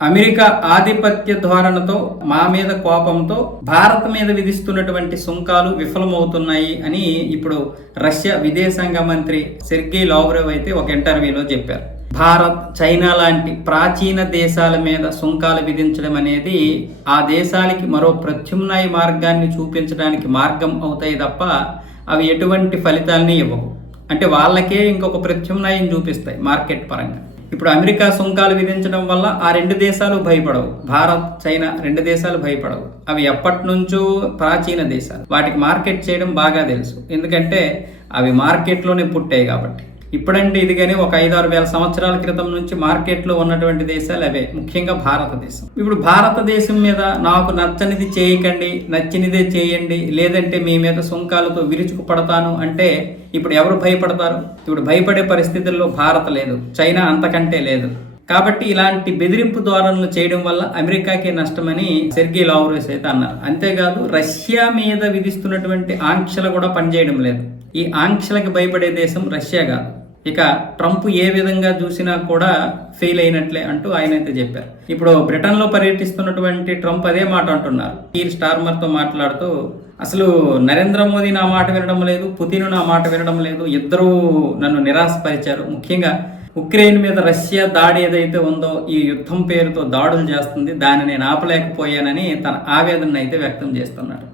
America ఆధిపత్య ధోరణతో మా మీద కోపంతో భారత్ మీద విధిస్తున్నటువంటి సుంకాలు విఫలమవుతున్నాయి అని ఇప్పుడు రష్యా విదేశాంగ మంత్రి సెర్గీ లావ్రోవ్ అయితే ఒక ఇంటర్వ్యూలో చెప్పారు. భారత్ చైనా లాంటి ప్రాచీన దేశాల మీద సుంకాలు విధించడం అనేది ఆ దేశాలకి మరో ప్రత్యుమ్నాయ మార్గాన్ని చూపించడానికి మార్గం అవుతాయి తప్ప అవి ఎటువంటి ఫలితాలని ఇవ్వవు. అంటే వాళ్ళకే ఇంకొక ప్రత్యుమ్నాయం చూపిస్తాయి మార్కెట్ పరంగా. ఇప్పుడు అమెరికా సుంకాలు విధించడం వల్ల ఆ రెండు దేశాలు భయపడవు. భారత్ చైనా రెండు దేశాలు భయపడవు. అవి ఎప్పటి నుంచో ప్రాచీన దేశాలు. వాటికి మార్కెట్ చేయడం బాగా తెలుసు. ఎందుకంటే అవి మార్కెట్లోనే పుట్టాయి కాబట్టి. ఇప్పుడంటే ఇది కానీ ఒక ఐదారు వేల సంవత్సరాల క్రితం నుంచి మార్కెట్లో ఉన్నటువంటి దేశాలు అవే ముఖ్యంగా భారతదేశం. ఇప్పుడు భారతదేశం మీద నాకు నచ్చనిది చేయకండి నచ్చినదే చేయండి లేదంటే మీ మీద సుంకాలతో విరుచుకు పడతాను అంటే ఇప్పుడు ఎవరు భయపడతారు? ఇప్పుడు భయపడే పరిస్థితుల్లో భారత్ లేదు చైనా అంతకంటే లేదు. కాబట్టి ఇలాంటి బెదిరింపు ధోరణులు చేయడం వల్ల అమెరికాకి నష్టమని సెర్గీ లావ్రోస్ అయితే అన్నారు. అంతేకాదు రష్యా మీద విధిస్తున్నటువంటి ఆంక్షలు కూడా పనిచేయడం లేదు. ఈ ఆంక్షలకు భయపడే దేశం రష్యా కాదు. ఇక ట్రంప్ ఏ విధంగా చూసినా కూడా ఫెయిల్ అయినట్లే అంటూ ఆయన అయితే చెప్పారు. ఇప్పుడు బ్రిటన్లో పర్యటిస్తున్నటువంటి ట్రంప్ అదే మాట అంటున్నారు. కీర్ స్టార్మర్తో మాట్లాడుతూ అసలు నరేంద్ర మోదీ నా మాట వినడం లేదు పుతిన్ నా మాట వినడం లేదు ఇద్దరూ నన్ను నిరాశపరిచారు. ముఖ్యంగా ఉక్రెయిన్ మీద రష్యా దాడి ఏదైతే ఉందో ఈ యుద్ధం పేరుతో దాడులు చేస్తుంది దాన్ని నేను ఆపలేకపోయానని తన ఆవేదన అయితే వ్యక్తం చేస్తున్నాడు